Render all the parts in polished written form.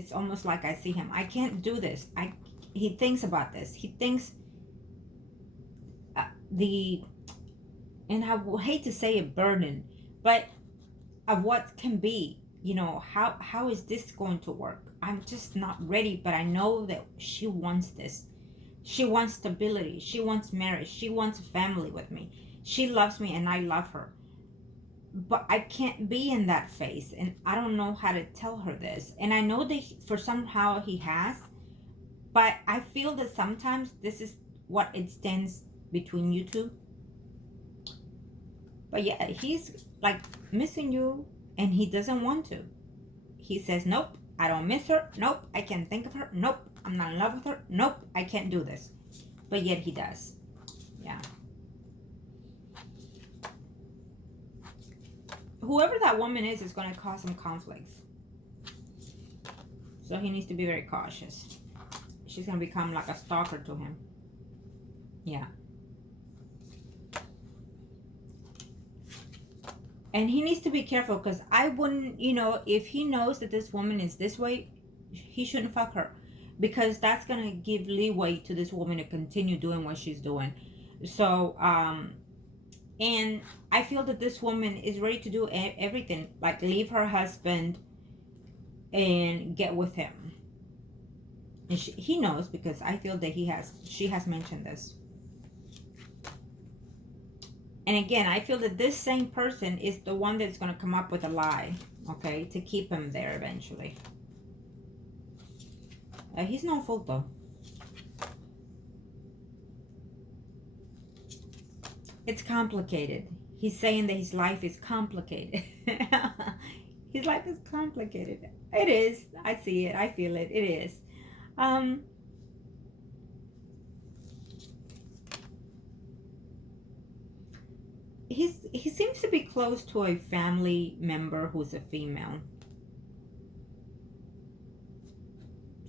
it's almost like I see him. I can't do this. He thinks about this. He thinks the, and I hate to say a burden, but of what can be, how is this going to work? I'm just not ready, but I know that she wants this. She wants stability. She wants marriage. She wants a family with me. She loves me and I love her. But I can't be in that phase, and I don't know how to tell her this. And I know that for somehow he has, but I feel that sometimes this is what it stands between you two. But yeah, he's like missing you and he doesn't want to. He says, nope, I don't miss her. Nope, I can't think of her. Nope, I'm not in love with her. Nope, I can't do this. But yet he does. Yeah. Whoever that woman is going to cause some conflicts. So he needs to be very cautious. She's going to become like a stalker to him. Yeah. And he needs to be careful, because I wouldn't, if he knows that this woman is this way, he shouldn't fuck her. Because that's going to give leeway to this woman to continue doing what she's doing. So, and I feel that this woman is ready to do everything, like leave her husband and get with him. And he knows, because I feel that she has mentioned this. And again, I feel that this same person is the one that's going to come up with a lie, okay, to keep him there eventually. He's no fool though. It's complicated. He's saying that his life is complicated. His life is complicated. It is. I see it. I feel it. It is. He seems to be close to a family member who's a female.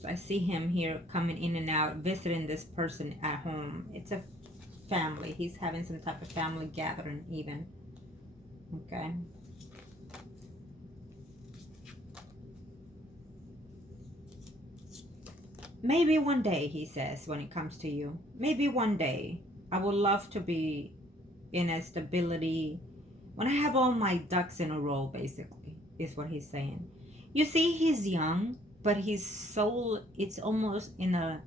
So I see him here coming in and out, visiting this person at home. It's a family. He's having some type of family gathering even. Okay. Maybe one day, he says, when it comes to you. Maybe one day. I would love to be in a stability, when I have all my ducks in a row, basically, is what he's saying. You see, he's young, but his soul, it's almost in an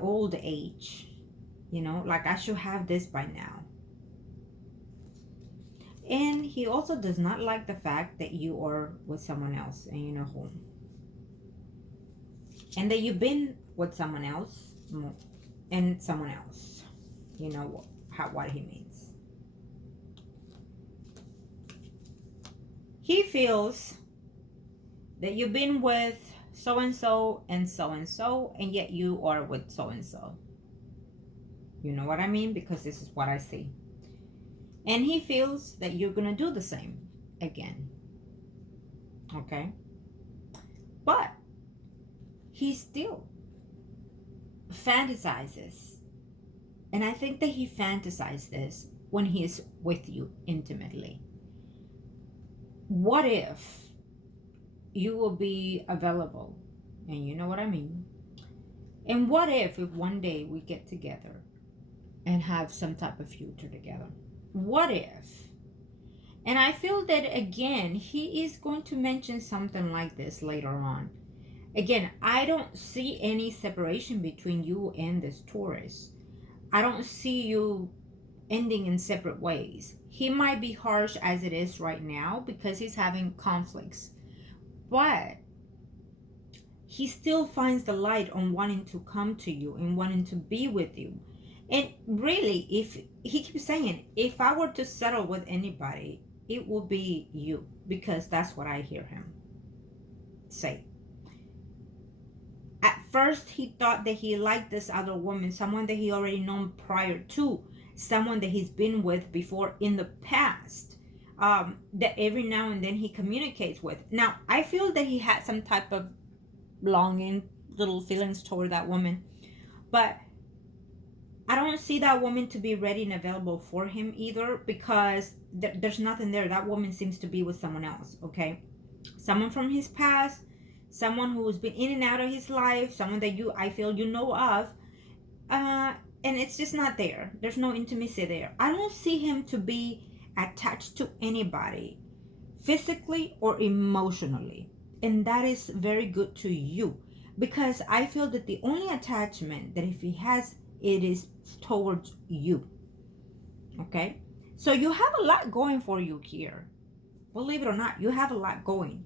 old age. Like I should have this by now. And he also does not like the fact that you are with someone else and you know whom. And that you've been with someone else and someone else. You know what he means. He feels that you've been with so-and-so and so-and-so, and yet you are with so-and-so. You know what I mean? Because this is what I see. And he feels that you're going to do the same again. Okay? But he still fantasizes. And I think that he fantasizes this when he is with you intimately. What if you will be available? And you know what I mean. And what if one day we get together and have some type of future together? What if? And I feel that, again, he is going to mention something like this later on. Again, I don't see any separation between you and this Taurus. I don't see you ending in separate ways. He might be harsh as it is right now because he's having conflicts. But he still finds the light on wanting to come to you and wanting to be with you. And really, if he keeps saying, if I were to settle with anybody, it will be you, because that's what I hear him say. At first, he thought that he liked this other woman, someone that he already known prior to, someone that he's been with before in the past, that every now and then he communicates with. Now, I feel that he had some type of longing, little feelings toward that woman, but I don't see that woman to be ready and available for him either, because there's nothing there. That woman seems to be with someone else, okay? Someone from his past, someone who's been in and out of his life, someone that I feel you know of, and it's just not there. There's no intimacy there. I don't see him to be attached to anybody, physically or emotionally, and that is very good to you, because I feel that the only attachment that if he has, it is towards you. Okay, so you have a lot going for you here. Believe it or not, you have a lot going.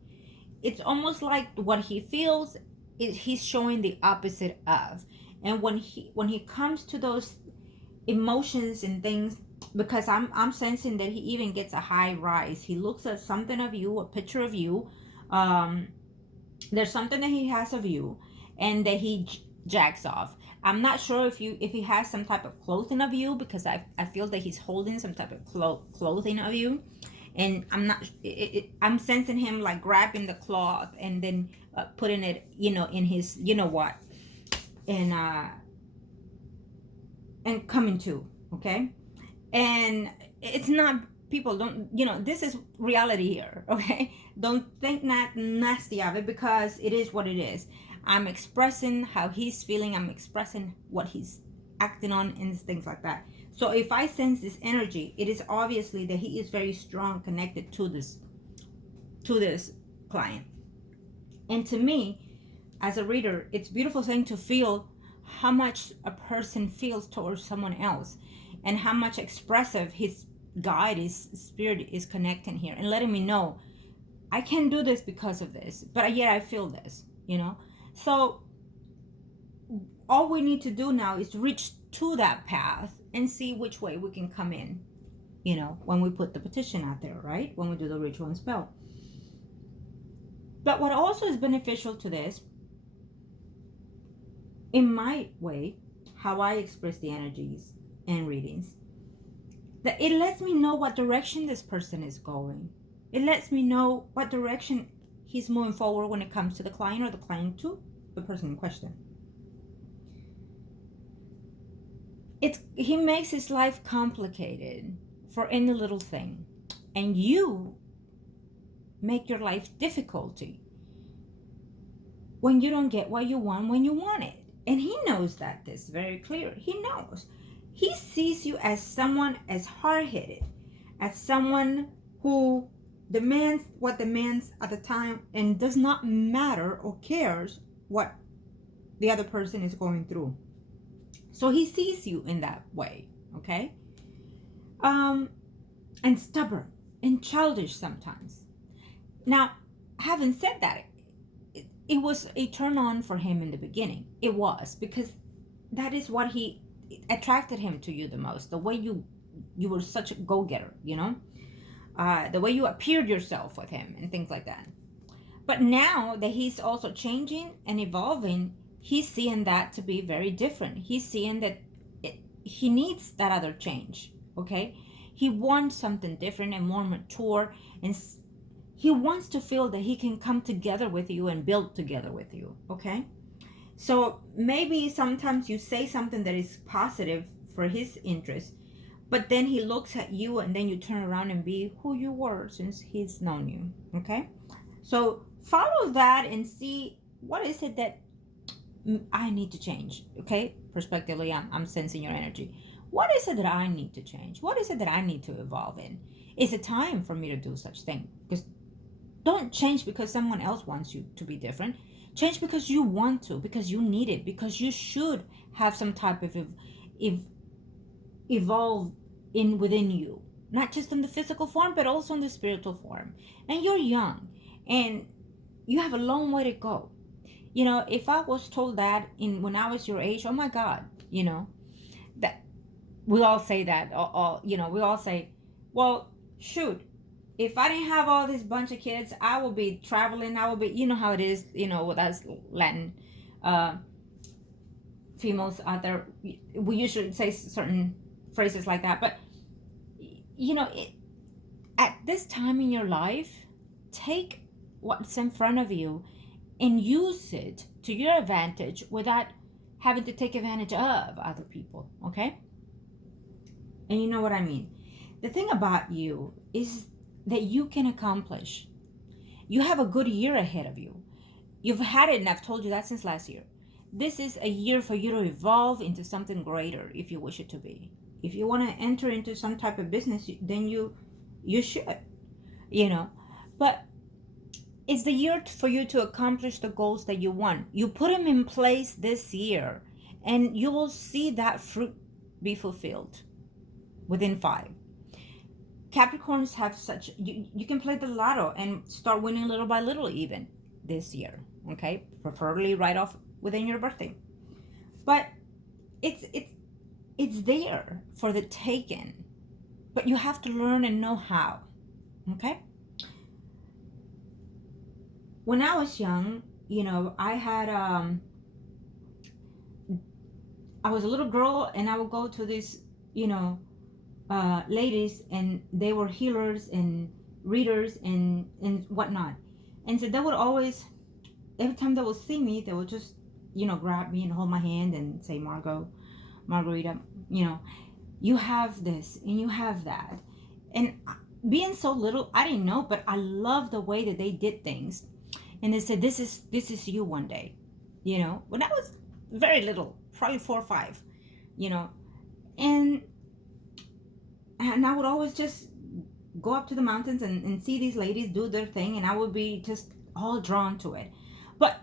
It's almost like what he feels he's showing the opposite of. And when he comes to those emotions and things, because I'm sensing that he even gets a high rise. He looks at something of you, a picture of you. There's something that he has of you, and that he jacks off. I'm not sure if he has some type of clothing of you, because I feel that he's holding some type of clothing of you, and I'm not. I'm sensing him like grabbing the cloth and then putting it, in his, what, and coming to, okay, and it's not. People don't, this is reality here, okay? Don't think not nasty of it, because it is what it is. I'm expressing how he's feeling. I'm expressing what he's acting on and things like that. So if I sense this energy, it is obviously that he is very strong connected to this client. And to me, as a reader, it's a beautiful thing to feel how much a person feels towards someone else, and how much expressive his guide, his spirit is connecting here and letting me know, I can do this because of this, but yet I feel this, So all we need to do now is reach to that path and see which way we can come in, when we put the petition out there, right? When we do the ritual and spell. But what also is beneficial to this, in my way, how I express the energies and readings, that it lets me know what direction this person is going. It lets me know what direction he's moving forward when it comes to the client, or the client to the person in question. He makes his life complicated for any little thing, and you make your life difficulty when you don't get what you want when you want it. And he knows that. This is very clear. He knows. He sees you as someone as hard-headed, as someone who demands what demands at the time, and does not matter or cares what the other person is going through. So he sees you in that way, okay? And stubborn and childish sometimes. Now, having said that, it was a turn on for him in the beginning. It was, because that is what attracted him to you the most. The way you were such a go-getter, the way you appeared yourself with him and things like that. But now that he's also changing and evolving, he's seeing that to be very different. He's seeing that he needs that other change, okay? He wants something different and more mature, and he wants to feel that he can come together with you and build together with you, okay? So maybe sometimes you say something that is positive for his interest, but then he looks at you, and then you turn around and be who you were since he's known you, okay? So follow that and see, what is it that I need to change, okay? Prospectively, I'm sensing your energy. What is it that I need to change? What is it that I need to evolve in? Is it time for me to do such thing? Because don't change because someone else wants you to be different. Change because you want to, because you need it, because you should have some type of evolve within you, not just in the physical form, but also in the spiritual form. And you're young, and you have a long way to go. If I was told that when I was your age, oh my God, that we all say that, we all say, well, shoot, if I didn't have all this bunch of kids, I will be traveling. I will be, how it is, with us Latin females out there. We usually say certain phrases like that. But, at this time in your life, take what's in front of you and use it to your advantage without having to take advantage of other people, okay? And you know what I mean. The thing about you is that you can accomplish. You have a good year ahead of you. You've had it, and I've told you that since last year. This is a year for you to evolve into something greater if you wish it to be. If you want to enter into some type of business, then you should, you know. But it's the year for you to accomplish the goals that you want. You put them in place this year, and you will see that fruit be fulfilled within 5. Capricorns have such, you can play the lotto and start winning little by little even this year, okay? Preferably right off within your birthday. But it's there for the taking, but you have to learn and know how, okay? When I was young, I had I was a little girl, and I would go to these ladies, and they were healers and readers and whatnot, and so they would always, every time they would see me, they would just grab me and hold my hand and say, Margarita, you have this and you have that. And being so little, I didn't know, but I love the way that they did things. And they said, this is you one day, when I was very little, probably 4 or 5, and I would always just go up to the mountains and see these ladies do their thing, and I would be just all drawn to it. But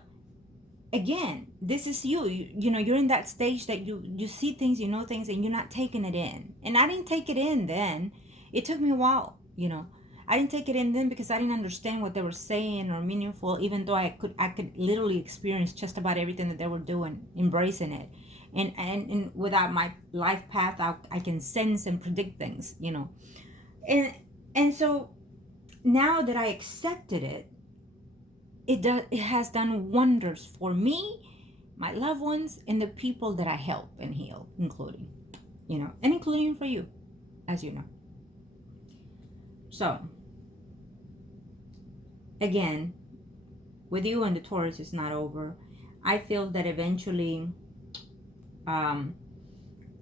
again, this is you're in that stage that you see things, things, and you're not taking it in. And I didn't take it in then. It took me a while, I didn't take it in then because I didn't understand what they were saying or meaningful, even though I could literally experience just about everything that they were doing, embracing it. And without my life path, I can sense and predict things, and so now that I accepted it, it has done wonders for me, my loved ones, and the people that I help and heal, including, and including for you, as you know. So again, with you and the Taurus, is not over. I feel that eventually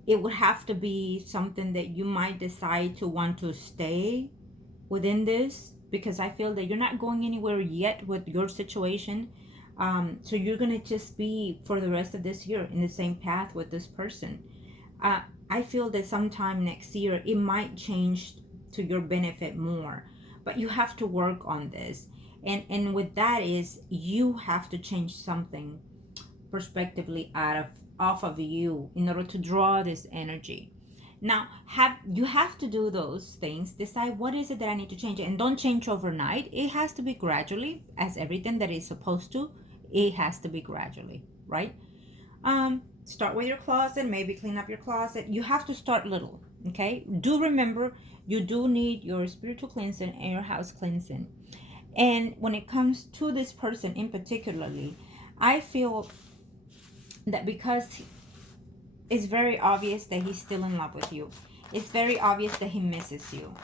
it would have to be something that you might decide to want to stay within this, because I feel that you're not going anywhere yet with your situation. So you're going to just be for the rest of this year in the same path with this person. I feel that sometime next year it might change to your benefit more, but you have to work on this. And with that is, you have to change something prospectively off of you in order to draw this energy. Now, you have to do those things, decide what is it that I need to change, and don't change overnight. It has to be gradually, as everything that is supposed to. It has to be gradually, right? Start with your closet, maybe clean up your closet. You have to start little, okay? Do remember, you do need your spiritual cleansing and your house cleansing. And when it comes to this person in particularly, I feel that because it's very obvious that he's still in love with you. It's very obvious that he misses you.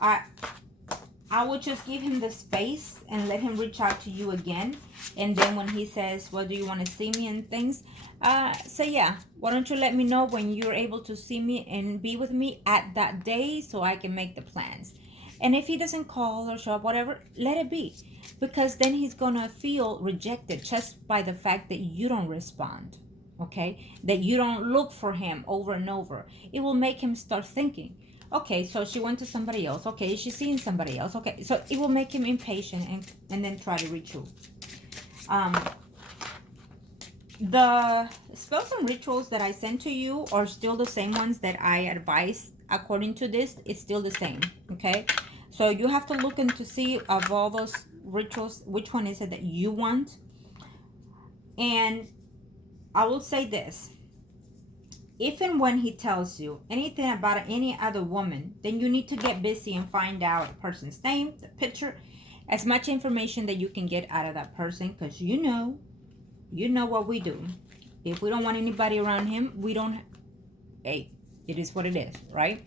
I would just give him the space and let him reach out to you again. And then when he says, well, do you want to see me and things? Say, yeah, why don't you let me know when you're able to see me and be with me at that day so I can make the plans. And if he doesn't call or show up, whatever, let it be. Because then he's going to feel rejected just by the fact that you don't respond. Okay? That you don't look for him over and over. It will make him start thinking, okay, so she went to somebody else. Okay, she's seeing somebody else. Okay, so it will make him impatient and then try to reach you. The spells and rituals that I sent to you are still the same ones that I advise according to this. It's still the same, okay? So you have to look into see of all those rituals, which one is it that you want. And I will say this. If and when he tells you anything about any other woman, then you need to get busy and find out the person's name, the picture, as much information that you can get out of that person, because you know what we do. If we don't want anybody around him, we don't. Hey, it is what it is, right?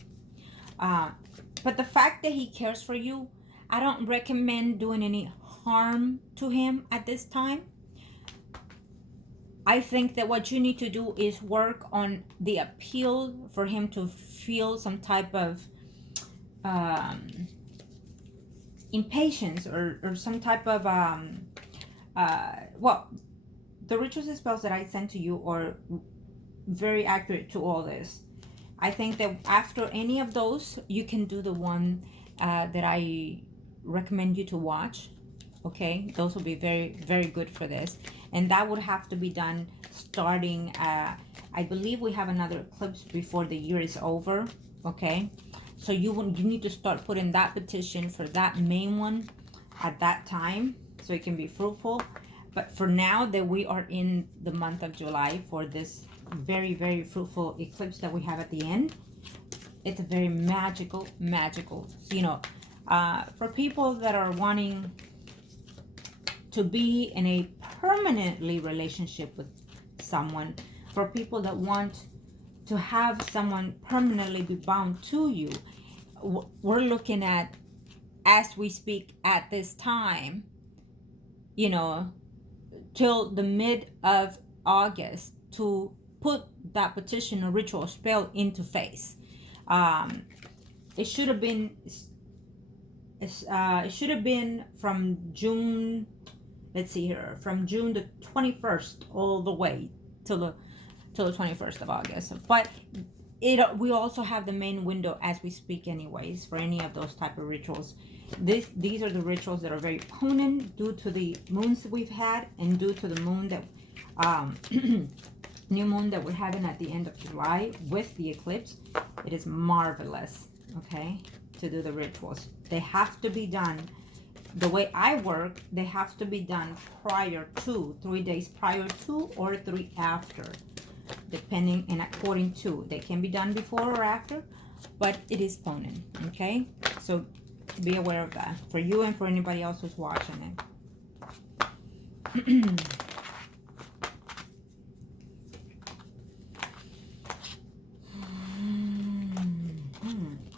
But the fact that he cares for you, I don't recommend doing any harm to him at this time. I think that what you need to do is work on the appeal for him to feel some type of impatience or some type of well, the rituals and spells that I sent to you are very accurate to all this. I think that after any of those, you can do the one that I recommend you to watch. Okay, those will be very, very good for this. And that would have to be done starting, I believe we have another eclipse before the year is over. Okay, so you need to start putting that petition for that main one at that time so it can be fruitful. But for now that we are in the month of July for this very, very fruitful eclipse that we have at the end, it's a very magical, you know, for people that are wanting to be in a permanently relationship with someone, for people that want to have someone permanently be bound to you, we're looking at, as we speak at this time, you know, till the mid of August to put that petition or ritual or spell into face. It should have been from June, let's see here, from June the 21st all the way till the 21st of August. But we also have the main window as we speak anyways for any of those type of rituals. These are the rituals that are very potent due to the moons that we've had and due to the moon that new moon that we're having at the end of July with the eclipse. It is marvelous, okay, to do the rituals. They have to be done the way I work. They have to be done prior to 3 days prior to or 3 after, depending and according to. They can be done before or after, but it is potent, okay? So be aware of that for you and for anybody else who's watching it.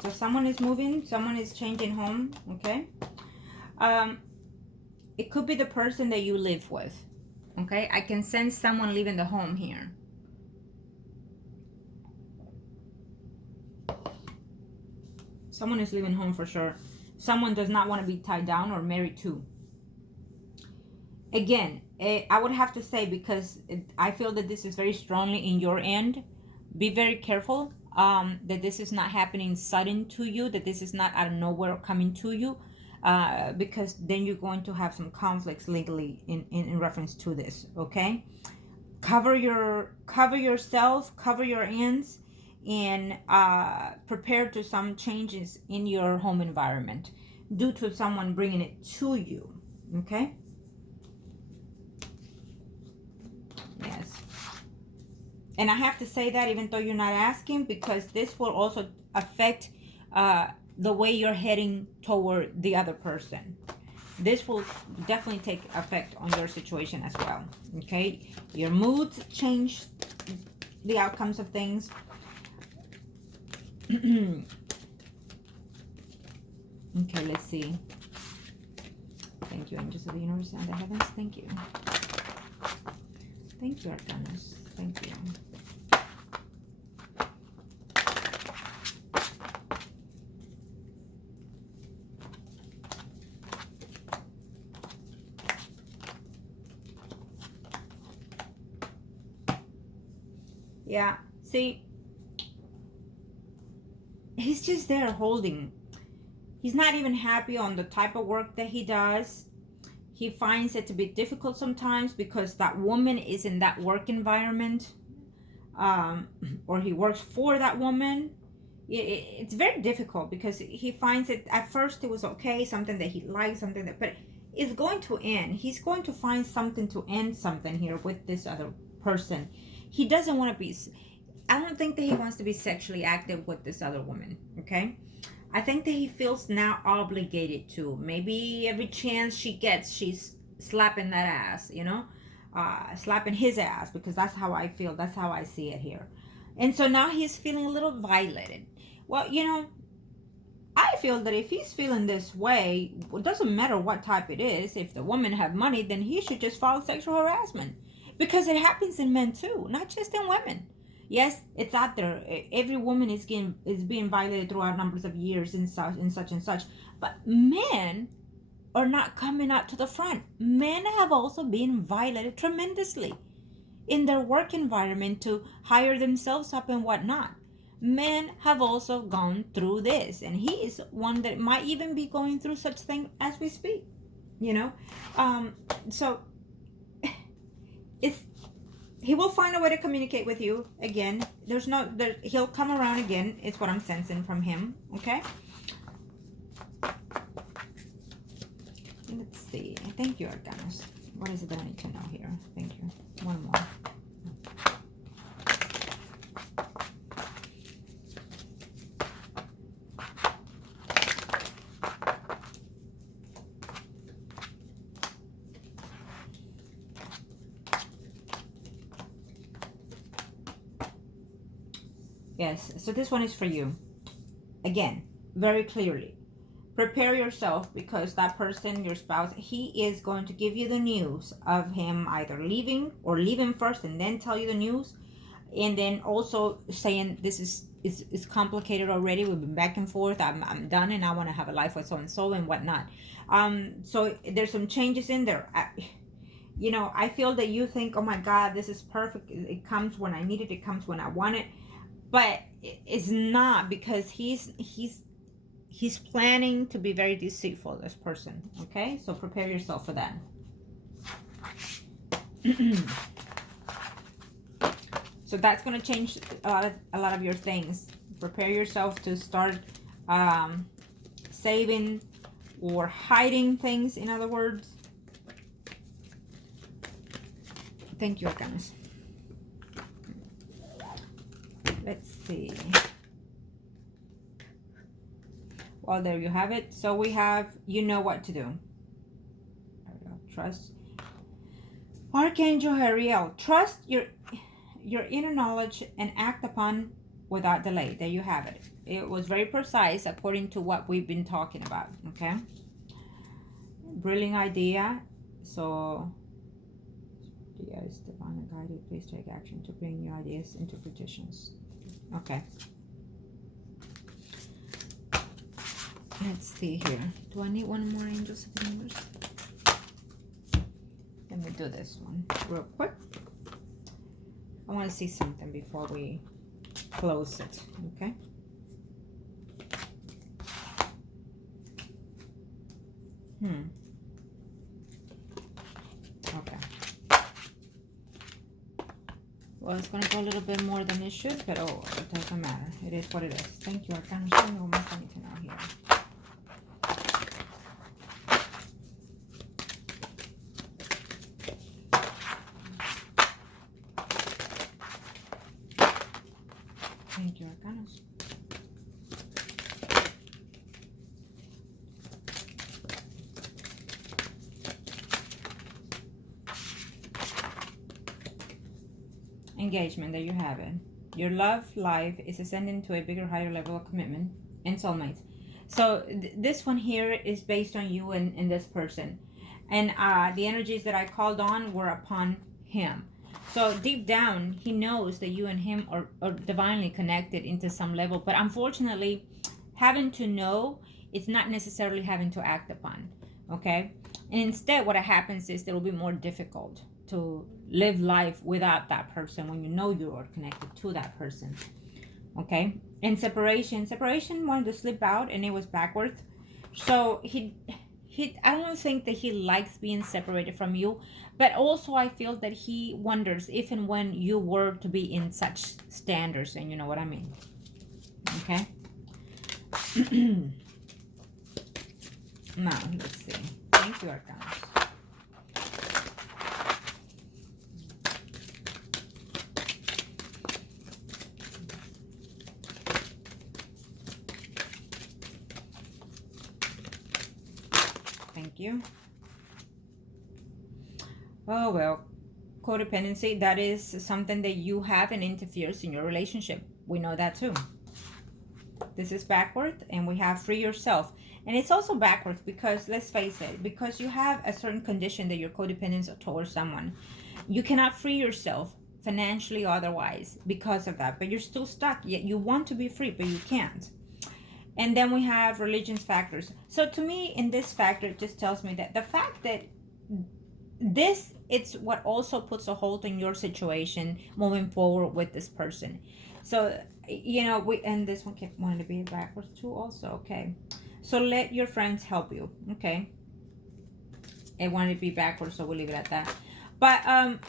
So someone is moving, someone is changing home, okay? It could be the person that you live with, okay? I can sense someone leaving the home here. Someone is leaving home for sure. Someone does not want to be tied down or married to. Again, I would have to say, because I feel that this is very strongly in your end, be very careful that this is not happening sudden to you, that this is not out of nowhere coming to you, because then you're going to have some conflicts legally in reference to this, okay? Cover yourself, cover your ends, and prepare to some changes in your home environment due to someone bringing it to you, okay? Yes. And I have to say that even though you're not asking, because this will also affect the way you're heading toward the other person. This will definitely take effect on your situation as well, okay? Your moods change the outcomes of things. Okay, let's see. Thank you, angels of the universe and the heavens. Thank you. Thank you, Arcanus. Thank you. Yeah, see, he's just there holding. He's not even happy on the type of work that he does. He finds it to be difficult sometimes because that woman is in that work environment, or he works for that woman. It's very difficult because he finds it, at first it was okay, something that he likes, something that, but it's going to end. He's going to find something to end something here with this other person. He doesn't want to be, I don't think that he wants to be sexually active with this other woman, okay? I think that he feels now obligated to. Maybe every chance she gets, she's slapping that ass, you know? Slapping his ass, because that's how I feel. That's how I see it here. And so now he's feeling a little violated. Well, you know, I feel that if he's feeling this way, it doesn't matter what type it is. If the woman have money, then he should just file sexual harassment. Because it happens in men too, not just in women. Yes, it's out there. Every woman is being violated throughout numbers of years and such and such and such. But men are not coming out to the front. Men have also been violated tremendously in their work environment to hire themselves up and whatnot. Men have also gone through this, and he is one that might even be going through such thing as we speak, you know. So it's, he will find a way to communicate with you again. He'll come around again. It's what I'm sensing from him. Okay. Let's see. Thank you, Arcanos. What is it that I need to know here? Thank you. One more. Yes, so this one is for you. Again, very clearly. Prepare yourself, because that person, your spouse, he is going to give you the news of him either leaving or leaving first and then tell you the news. And then also saying, this is complicated already. We've been back and forth. I'm done and I want to have a life with so-and-so and whatnot. So there's some changes in there. You know, I feel that you think, oh my God, this is perfect. It comes when I need it. It comes when I want it. But it's not, because he's planning to be very deceitful, this person. Okay, so prepare yourself for that. So that's going to change a lot of your things. Prepare yourself to start saving or hiding things, in other words. Thank you, Arcanas. Let's see. Well, there you have it. So we have, you know what to do. There we go. Trust. Archangel Ariel, trust your inner knowledge and act upon without delay. There you have it. It was very precise according to what we've been talking about. Okay. Brilliant idea. So, yes, divine guided. Please take action to bring your ideas into fruitions. Okay. Let's see here. Do I need one more angels of the universe? Let me do this one real quick. I want to see something before we close it. Okay. Okay. Well, it's going to go a little bit more than it should, but oh, it doesn't matter. It is what it is. Thank you, Arcana. Show me what more I need to know here. Thank you, Arcana. Engagement, there you have it. Your love life is ascending to a bigger, higher level of commitment and soulmates. So this one here is based on you and this person. And the energies that I called on were upon him. So deep down, he knows that you and him are divinely connected into some level. But unfortunately, having to know, it's not necessarily having to act upon. Okay? And instead, what happens is it will be more difficult to live life without that person when you know you are connected to that person. Okay? And separation wanted to slip out and it was backwards. So he I don't think that he likes being separated from you, but also I feel that he wonders if and when you were to be in such standards, and you know what I mean. Okay? Now, let's see. Thank you, Arcana. Thank you. Oh, well, codependency, that is something that you have and interferes in your relationship. We know that too. This is backward, and we have free yourself. And it's also backwards because, let's face it, because you have a certain condition that you're codependent towards someone. You cannot free yourself financially or otherwise because of that, but you're still stuck. Yet you want to be free, but you can't. And then we have religions factors. So to me, in this factor, it just tells me that the fact that this, it's what also puts a hold on your situation moving forward with this person. So, you know, and this one kept wanting to be backwards too also. Okay. So let your friends help you. Okay. It wanted to be backwards, so we'll leave it at that. But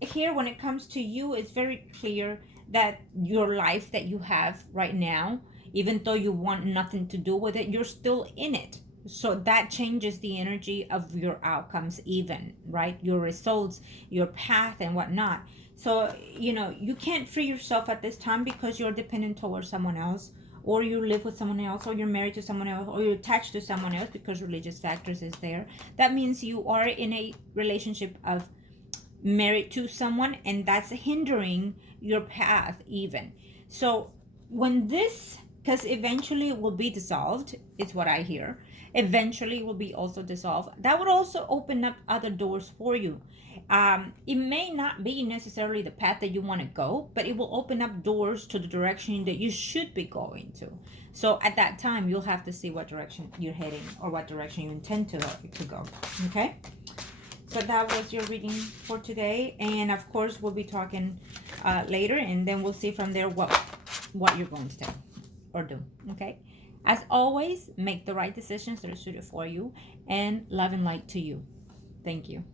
here, when it comes to you, it's very clear that your life that you have right now, even though you want nothing to do with it, you're still in it. So that changes the energy of your outcomes, even, right? Your results, your path, and whatnot. So, you know, you can't free yourself at this time because you're dependent towards someone else, or you live with someone else, or you're married to someone else, or you're attached to someone else because religious factors is there. That means you are in a relationship of married to someone, and that's hindering your path even. So when this, because eventually it will be dissolved, is what I hear. Eventually it will be also dissolved. That would also open up other doors for you. It may not be necessarily the path that you want to go, but it will open up doors to the direction that you should be going to. So at that time, you'll have to see what direction you're heading or what direction you intend to go. Okay? So that was your reading for today. And of course, we'll be talking later, and then we'll see from there what you're going to say or do. Okay? As always, make the right decisions that are suited for you, and love and light to you. Thank you.